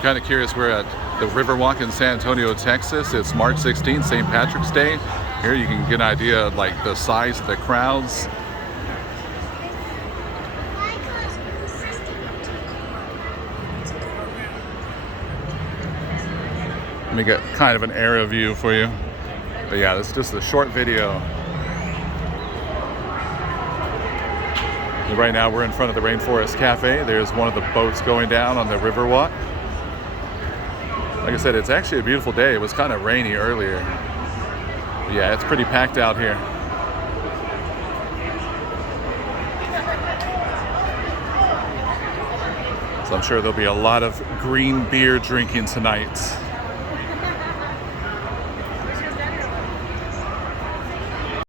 you're kind of curious, we're at the Riverwalk in San Antonio, Texas. It's March 16th, St. Patrick's Day. Here you can get an idea of like the size of the crowds. Let me get kind of an area view for you. But yeah, this is just a short video. Right now we're in front of the Rainforest Cafe. There's one of the boats going down on the Riverwalk. Like I said, it's actually a beautiful day. It was kind of rainy earlier. But yeah, it's pretty packed out here. So I'm sure there'll be a lot of green beer drinking tonight.